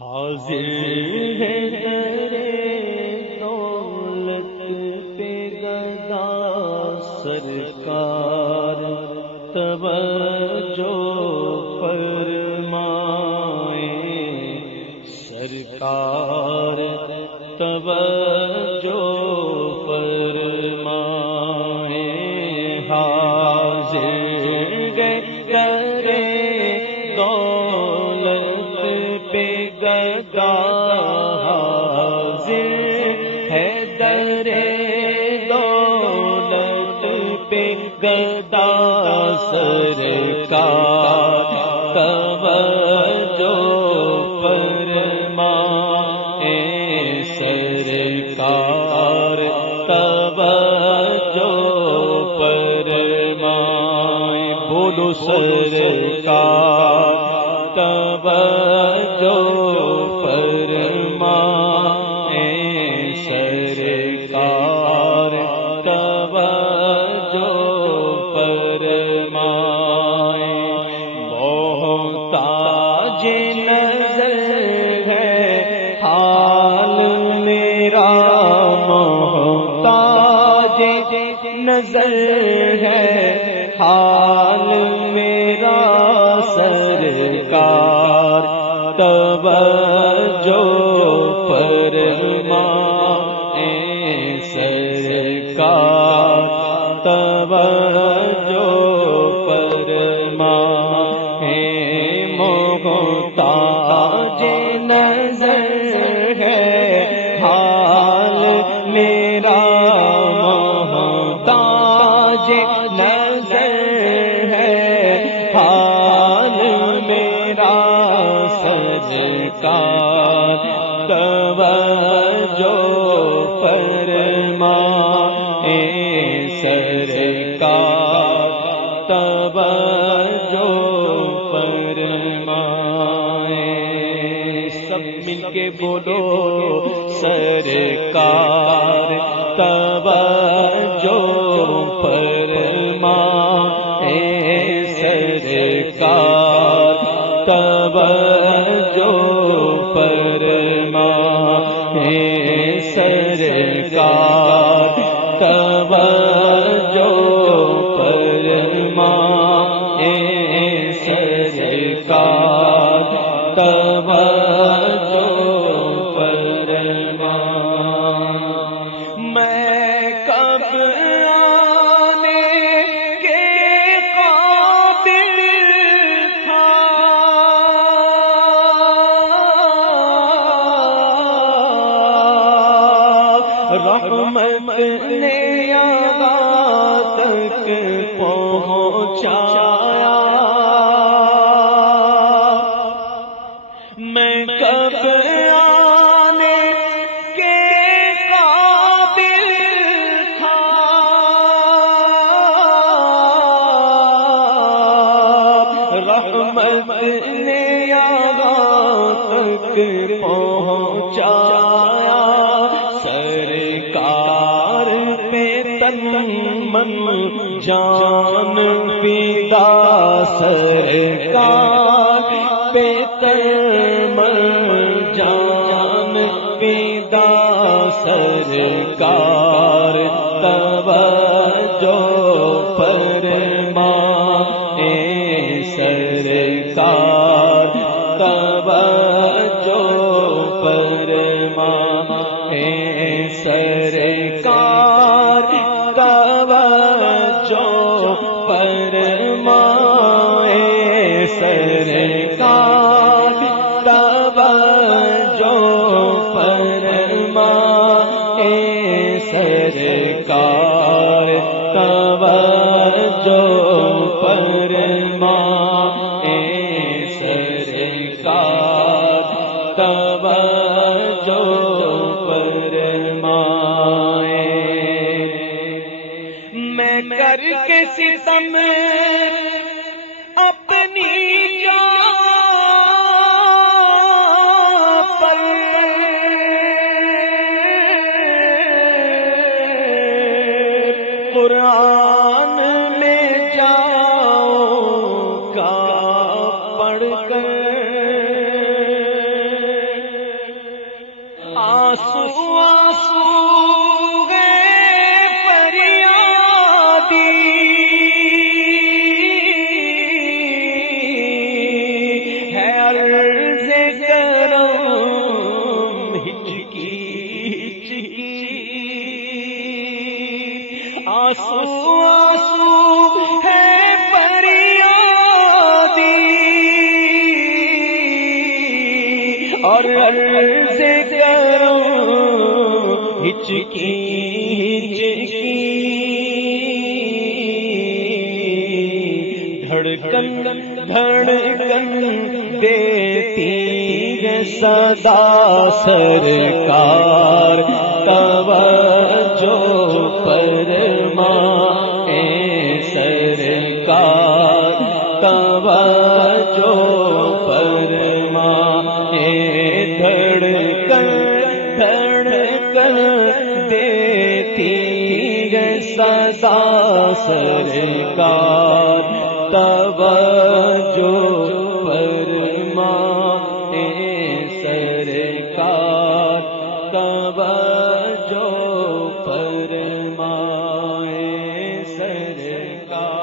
حاضر ہے درِ دولت پہ گدا سرکار، توجہ فرمائیں سرکار، توجہ فرمائیں۔ حاضر ہے درِ دولت پہ گدا، حاضر ہے درِ دولت پہ گدا سرکار، توجہ فرمائیں سرکار، توجہ فرمائیں۔ بولو سرکار، توجہ فرمائیں سرکار، توجہ فرمائیں۔ محتاج نظر ہے حال میرا، محتاج نظر ہے حال میرا سرکار، توجہ فرمائیں سرکار، توجہ فرمائیں۔ محتاج نظر ہے حال میرا، محتاج نظر ہے حال میرا سرکار، توجہ فرمائیں سرکار، توجہ فرمائیں۔ سب مل کے بولو سرکار، توجہ فرمائیں سرکار، توجہ فرمائیں سرکار، توجہ فرمائیں سرکار، توجہ فرمائیں۔ میں کب آنے کے قابل تھا، رحمت نے یہاں تک پہنچایا، میں کب آنے کے قابل تھا، رحمت نے یہاں تک پہنچایا، سرکار پہ تن من جان پیدا، سرکار پہ تن من جان پیدا سرکار، توجہ فرمائیں سرکار، توجہ فرمائیں سرکار، توجہ فرمائیں سرکار، توجہ فرمائیں سرکار، توجہ فرمائیں سرکار، توجہ فرمائیں۔ میں کر کے ستم اپنی جان پر، قرآن میں جاؤں کا پڑھ کر آنسو آنسو گئے فریادی ہے عرض کرم ہچکی ہچکی آنسو آنسو ہے فریادی اور عرض کرم ہچکی ہچکی دھڑکن دھڑکن دیتی ہے صدا سرکار توجہ فرمائے سرکار توجہ فرمائے دھڑکن دھڑکن دیتی ہے صدا سرکار توجہ فرمائے سرکار توجہ فرمائے سرکار